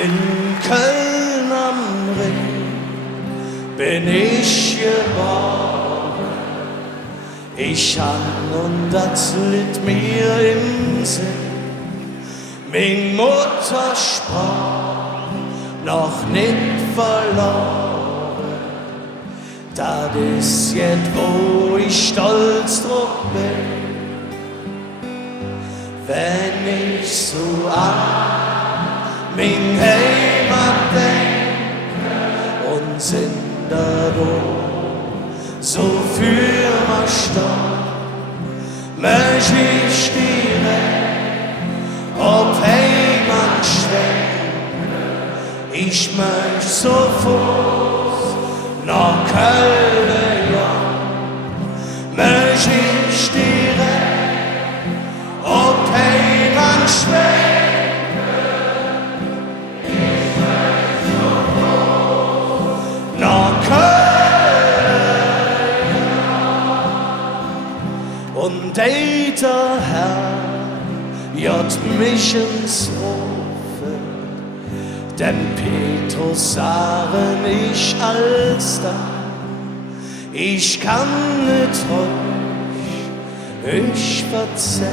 In Köln am Ring bin ich geboren. Ich han und das litt mir im Sinn. Min Mutter sprach noch nicht verloren. Das ist jetzt, wo ich stolz drauf bin. Wenn ich so an min Heimat denke und sind da so für mich stand, möcht ich direkt ob Heimat schwenken. Ich möcht sofort nach Köln, ja, möcht ich direkt ob Heimat schwenken. Und der Herr jott mich ins Rufe, dem Petrus sahen ich als da. Ich kann nicht ruhig, ich verzähl,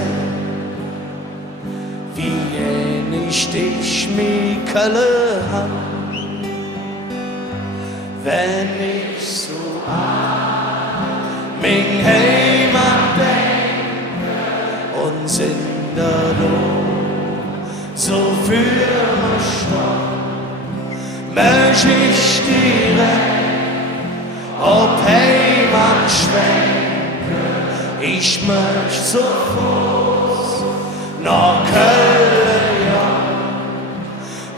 wie nicht ich mich Kölle han, wenn ich so an min Heimat denke und sind da so für mich stand, möcht ich direkt ob Heimat schwenken. Ich möcht sofort nach Köln, ja,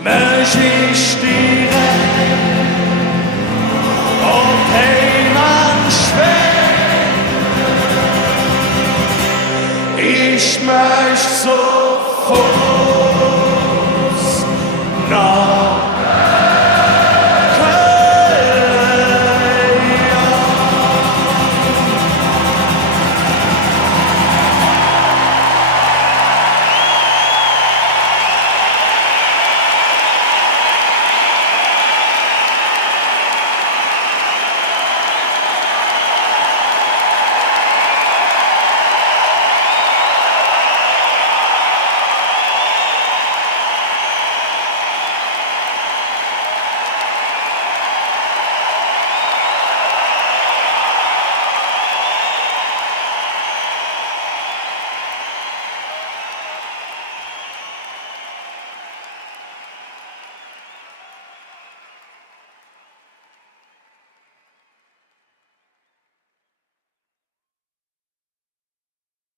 möcht ich direkt ob Heimat schwenken. Ich möcht sofort